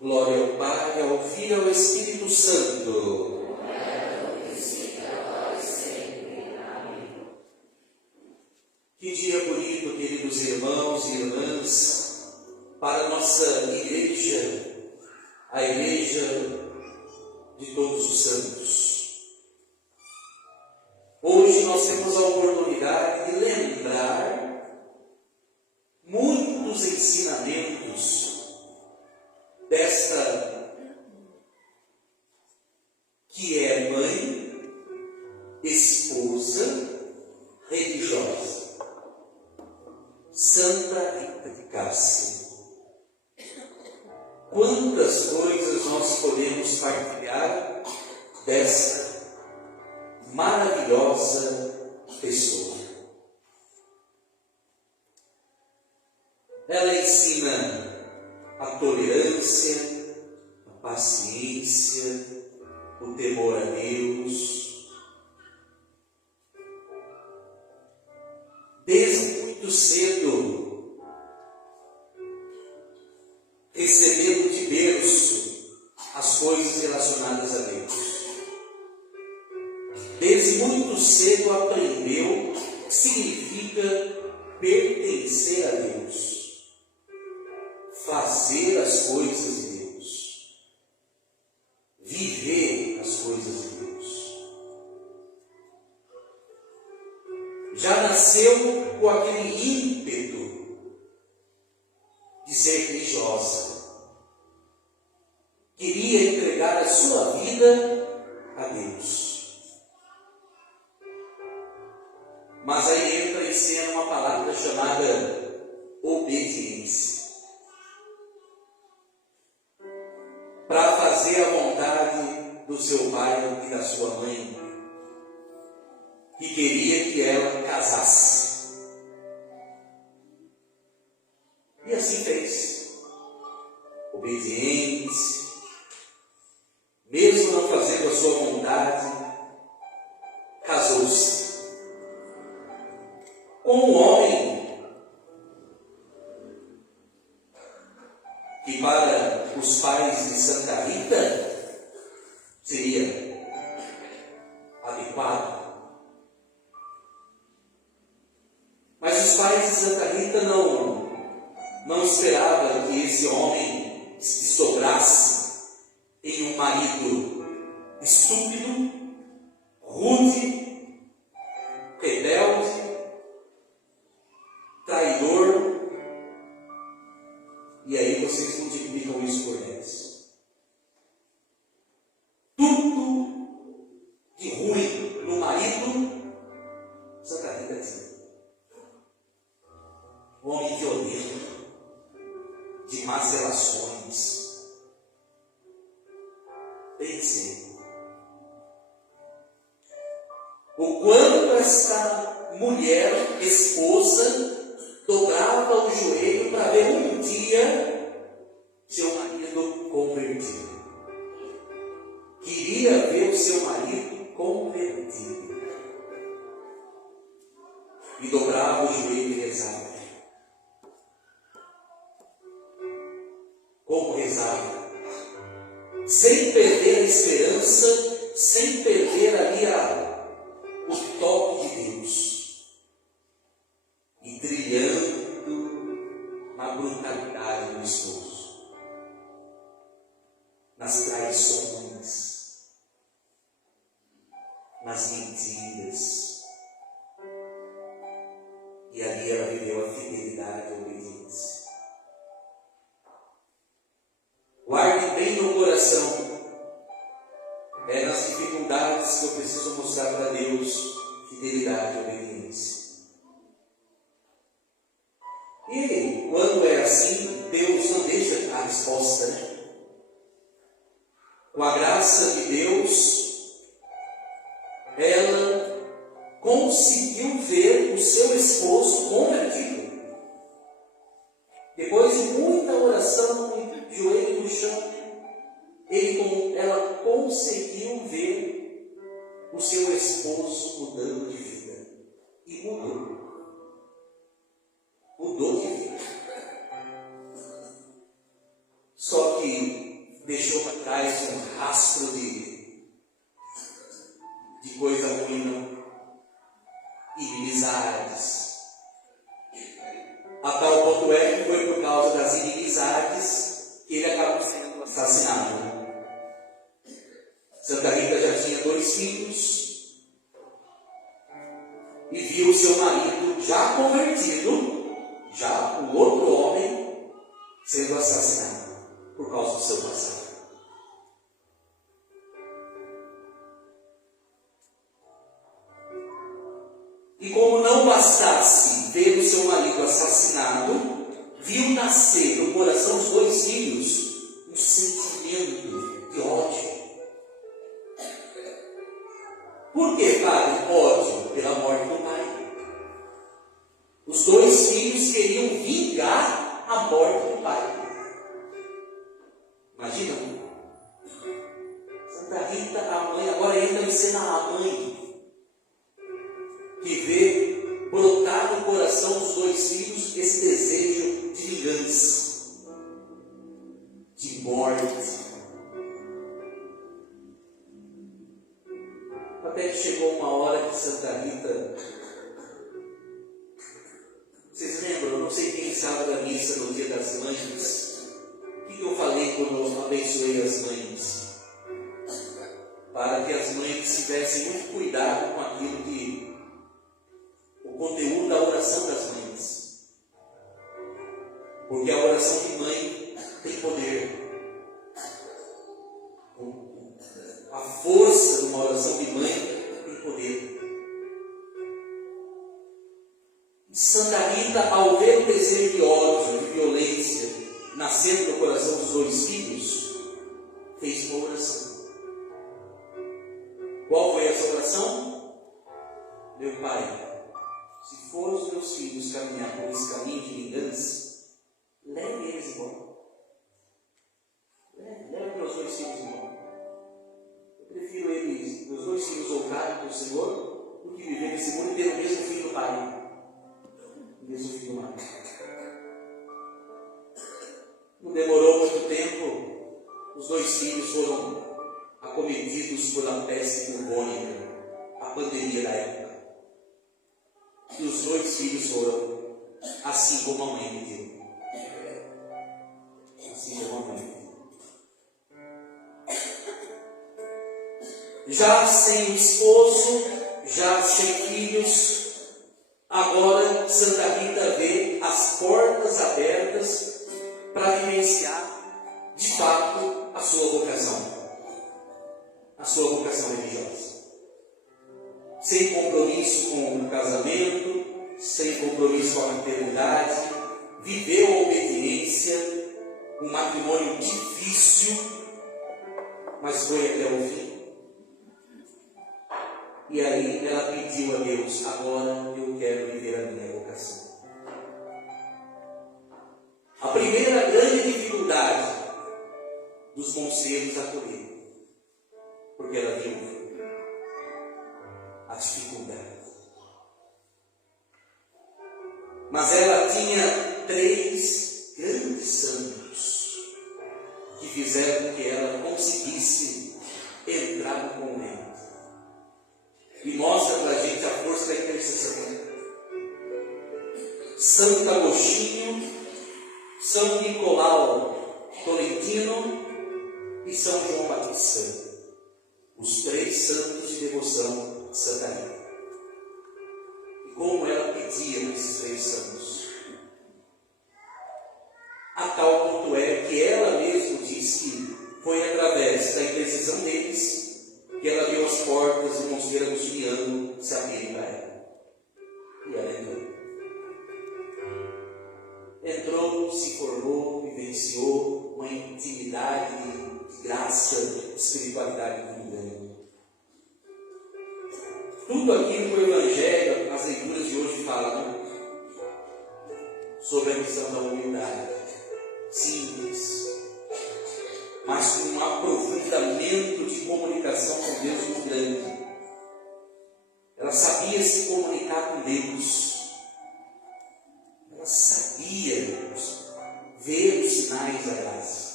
Glória ao Pai, ao Filho e ao Espírito Santo. Que dia bonito, queridos irmãos e irmãs, para a nossa igreja, a igreja de todos os santos. Hoje nós temos a oportunidade de lembrar muitos ensinamentos desta que é mãe, esposa, religiosa, Santa Rita de Cássia. Quantas coisas nós podemos partilhar desta maravilhosa pessoa. Ela ensina a tolerância, a paciência, o temor a Deus. Desde muito cedo, recebendo de berço as coisas relacionadas a Deus. Desde muito cedo aprendeu o que significa pertencer a Deus, fazer as coisas de Deus, viver as coisas de Deus. Já nasceu com aquele ímpeto de ser religiosa. Queria entregar a sua vida a Deus. Mas aí entra em cena uma palavra chamada obediência. Para fazer a vontade do seu pai e da sua mãe, que queria que ela casasse. E assim fez. Obediente, mesmo não fazendo a sua vontade, casou-se com um homem que para os pais de Santa Rita seria adequado. Mas os pais de Santa Rita não esperavam que esse homem se sobrasse em um marido estúpido, rude, rebelde, traidor. E aí vocês multiplicam isso por 10. Tudo de ruim no marido, Santa Rita tinha. Um homem violento, de más relações. Pense o quanto esta mulher, esposa, dobrava o joelho para ver um dia seu marido convertido. Queria ver o seu marido convertido. E dobrava o joelho e rezava. Como rezava? Sem perder a esperança, sem perder ali o toque de Deus. E trilhando na brutalidade do esposo, nas traições, nas mentiras. E ali ela viveu a fidelidade e a obediência. Guarde bem no coração. É nas dificuldades que eu preciso mostrar para Deus fidelidade e obediência. E quando é assim, Deus não deixa a resposta, né? Com a graça de Deus, ela conseguiu ver o seu esposo convertido. Depois de muita oração e joelho no chão, ela conseguiu ver o seu esposo mudando de vida. E mudou. Mudou de vida. Só que deixou para trás um rastro de coisa ruim, inimizades. A tal ponto é que foi por causa das inimizades que ele acabou sendo assassinado. Santa Rita já tinha 2 filhos e viu seu marido já convertido, já um outro homem, sendo assassinado por causa do seu passado. E como não bastasse ver o seu marido assassinado, viu nascer no coração dos 2 filhos um sentimento de ódio. Por que, Padre? Ódio pela morte do pai. Os 2 filhos queriam vingar a morte do pai. Imagina? Santa Rita, a mãe, agora entra em cena a mãe, que vê brotar no coração dos 2 filhos esse desejo de vingança, de morte. Até que chegou uma hora que Santa Rita, vocês lembram? Eu não sei quem estava da missa no Dia das Mães. O que eu falei quando eu abençoei as mães? Para que as mães tivessem muito cuidado com aquilo que o conteúdo da oração das mães. Porque a oração de mãe tem poder. A força de uma oração de mãe tem poder. Santa Rita, ao ver o desejo de ódio, de violência, nascendo no coração dos 2 filhos, fez uma oração. Qual foi essa oração? Meu Pai, se for os meus filhos caminhar por esse caminho de vingança, leve eles embora. Leve meus 2 filhos embora. Eu prefiro eles, meus 2 filhos voltarem para o Senhor, do que viver nesse mundo e ter o mesmo filho do pai. O mesmo filho do pai. Não demorou muito tempo, os 2 filhos foram acometidos pela peste bubônica, a pandemia da época. E os 2 filhos foram, assim como a mãe pediu. Assim como a mãe pediu. Já sem esposo, já sem filhos, agora Santa Rita vê as portas abertas para vivenciar, de fato, a sua vocação religiosa. Sem compromisso com o casamento, sem compromisso com a maternidade, viveu a obediência, um matrimônio difícil, mas foi até o fim. E aí ela pediu a Deus: agora eu quero viver a minha vocação. A primeira grande dificuldade dos conselhos acolhidos, porque ela viu a dificuldade. Mas ela tinha 3 grandes santos que fizeram com que ela conseguisse entrar no convento. E mostra para a gente a força da intercessão. Santo Agostinho, São Nicolau Tolentino e São João Batista. Os 3 santos de devoção a Santa Rita. E como ela pedia nesses 3 santos. A tal ponto é que ela mesma diz que foi através da intercessão deles que ela viu as portas do mosteiro agostiniano se abrirem para ela. E ela entrou. Entrou, se formou, vivenciou uma intimidade de graça, de espiritualidade muito grande. Tudo aquilo que o Evangelho, as leituras de hoje falam sobre a missão da humildade. Simples, mas com um aprofundamento de comunicação com Deus muito grande. Ela sabia se comunicar com Deus. Ela sabia ver os sinais da graça.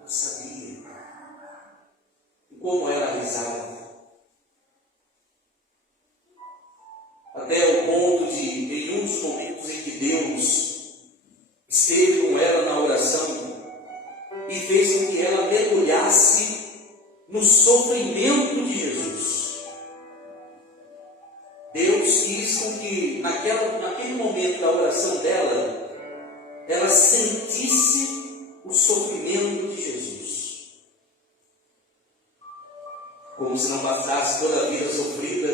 Ela como ela rezava. Até o ponto de, em um dos momentos em que Deus esteve com ela na oração e fez com que ela mergulhasse no sofrimento de Jesus. Deus quis com que naquele momento da oração dela, ela sentisse o sofrimento de Jesus. Como se não bastasse toda a vida sofrida,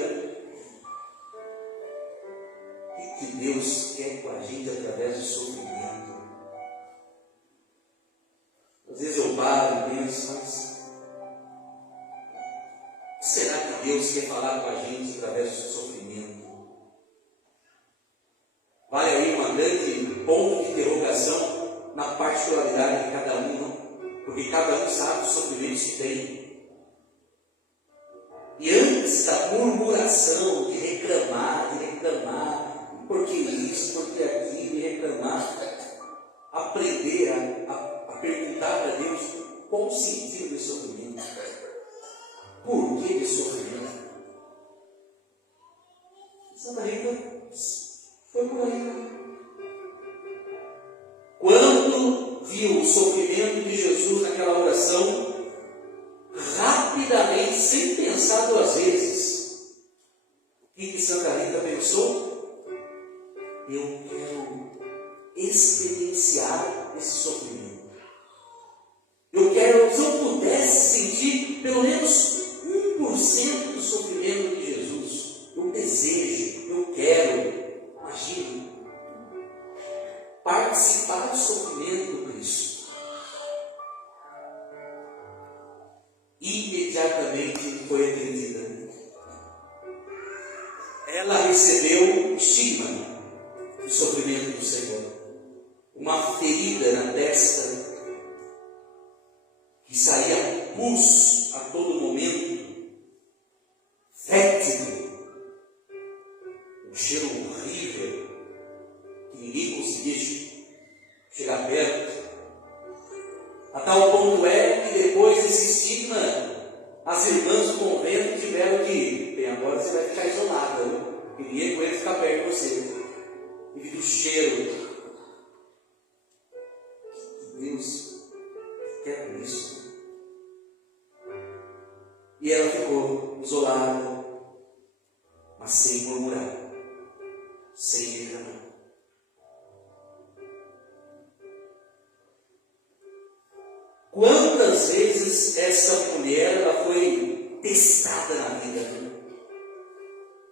o que Deus quer com a gente através do sofrimento? Às vezes eu paro e penso, mas será que Deus quer falar com a gente através do sofrimento? Vai aí uma grande ponto de interrogação na particularidade de cada um, não? Porque cada um sabe os sofrimentos que tem. E antes da murmuração, de reclamar, porque isso, porque aquilo, de reclamar, aprender a perguntar para Deus qual o sentido desse sofrimento. Por que esse sofrimento? Santa Rita foi por aí. Quando viu o sofrimento de Jesus naquela oração, rapidamente, sem pensar duas vezes, o que Santa Rita pensou? Eu quero experienciar esse sofrimento. Eu quero, se eu pudesse sentir pelo menos 1% do sofrimento de Jesus, eu desejo, eu quero, imagine, participar do sofrimento do Cristo. Imediatamente foi atendida. Ela recebeu o estigma do sofrimento do Senhor. Uma ferida na testa que saía pus a todo momento, fétido, um cheiro horrível, que ninguém conseguia chegar perto. A tal ponto é que depois desse estigma, as irmãs do convento tiveram que, bem, agora você vai ficar isolada, né? E ninguém aguenta ficar perto de você. Devido ao cheiro. Deus quer isso. E ela ficou isolada, mas sem murmurar, sem reclamar. Quantas vezes essa mulher ela foi testada na vida?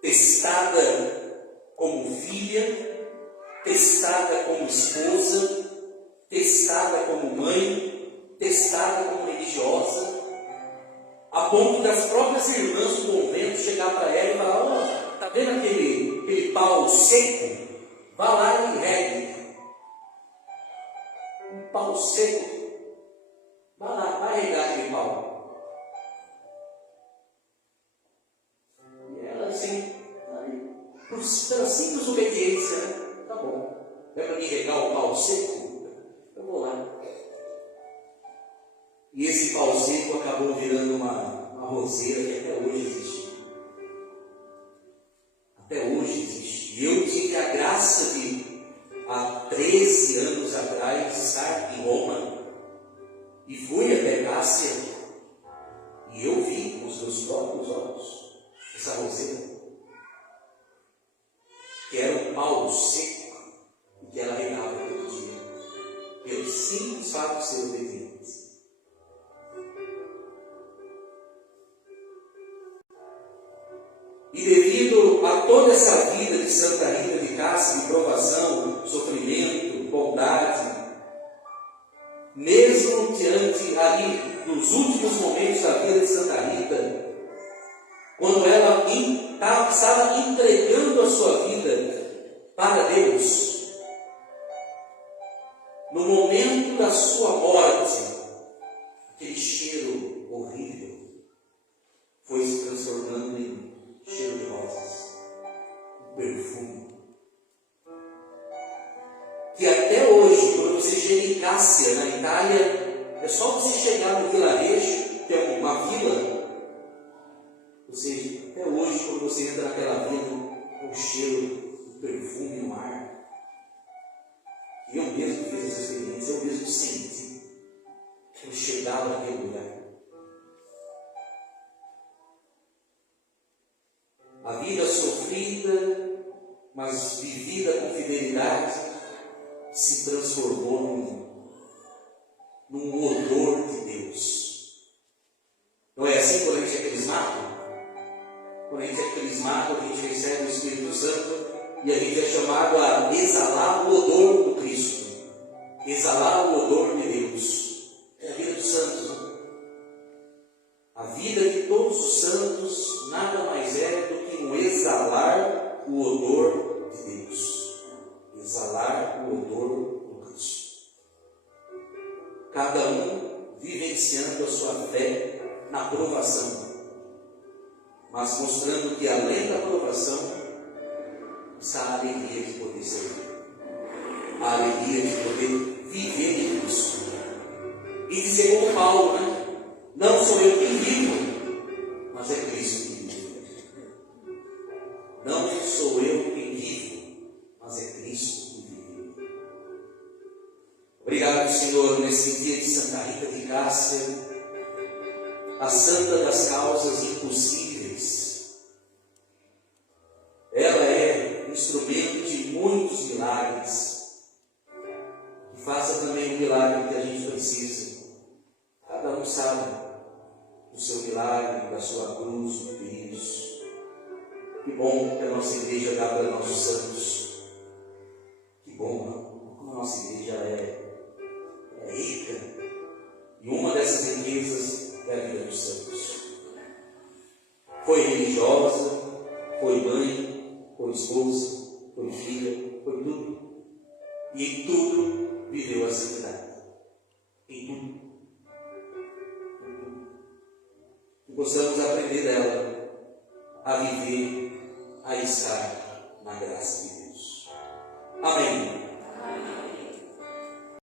Testada como filha, testada como esposa, testada como mãe, testada como religiosa, a ponto das próprias irmãs do convento chegar para ela e falar: ó, tá vendo aquele pau seco? Vá lá e regue. Um pau seco. Vai lá, vai regar aquele pau. E ela assim, pela simples obediência, né? Tá bom. É para mim regar o pau seco? Eu vou lá. E esse pau seco acabou virando uma roseira que até hoje existe. Até hoje existe. E eu tive a graça de, há 13 anos atrás, estar em Roma. E fui até Cássia, e eu vi com os meus próprios olhos essa roseira, que era um pau seco, e que ela regava todo dia, pelo simples fato de ser obediente. E devido a toda essa vida de Santa Rita de Cássia, de provação, sofrimento, bondade, mesmo diante ali, nos últimos momentos da vida de Santa Rita, quando ela estava entregando a sua vida para Deus, no momento da sua morte, aquele cheiro horrível foi se transformando em cheiro de rosas, um perfume. Que até hoje, quando você chega em Cássia, na Itália, é só você chegar no vilarejo, que é uma vila, Ou seja, até hoje, quando você entra naquela vida, com o cheiro do perfume no ar, eu mesmo fiz essa experiência, eu mesmo senti que eu chegava naquele lugar. A vida sofrida, mas vivida com fidelidade, se transformou num odor de Deus. Não é assim quando a gente é crismado? Quando a gente é crismado, a gente recebe o Espírito Santo e a gente é chamado a exalar o odor do Cristo, exalar o odor de Deus. É a vida dos santos, não? A vida de todos os santos nada mais é do que um exalar o odor de Deus, exalar o odor do Cristo. Cada um vivenciando a sua fé na provação, mas mostrando que além da provação está a alegria de poder servir, a alegria de poder viver em Cristo. E dizer como Paulo, né? Não sou eu quem vivo, mas é Cristo que vive. Não sou eu quem vivo, mas é Cristo que vive. Obrigado, Senhor, nesse dia de Santa Rita de Cássia, a santa das causas impossíveis. Ela é instrumento de muitos milagres. E faça também o milagre que a gente precisa. Cada um sabe do seu milagre, da sua cruz, do Deus. Que bom que a nossa igreja dá para nossos santos. Que bom, não? Como a nossa igreja é rica. E uma dessas riquezas é a vida dos santos. Foi religiosa, foi mãe, foi esposa, foi filha, foi tudo. E em tudo viveu a santidade. Em tudo. Que possamos aprender dela a viver, a estar na graça de Deus. Amém.